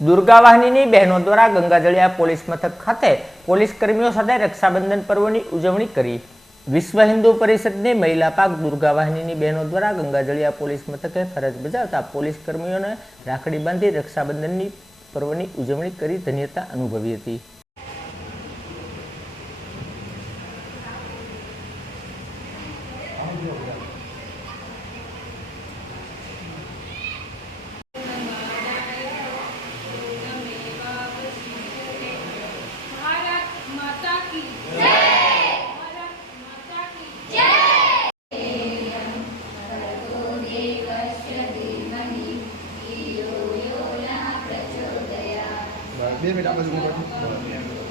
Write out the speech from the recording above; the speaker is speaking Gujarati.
દુર્ગા વાહિનીની બહેનો દ્વારા ગંગાજળિયા પોલીસ મથક ખાતે પોલીસ કર્મીઓ સાથે રક્ષાબંધન પર્વની ઉજવણી કરી. વિશ્વ હિન્દુ પરિષદની મહિલા પાક દુર્ગા વાહિનીની બહેનો દ્વારા ગંગાજળિયા પોલીસ મથકે ફરજ બજાવતા પોલીસ કર્મીઓને રાખડી બાંધી રક્ષાબંધનની પર્વની ઉજવણી કરી ધન્યતા અનુભવી હતી. બે મિનિટ આ બાજુ મૂકો.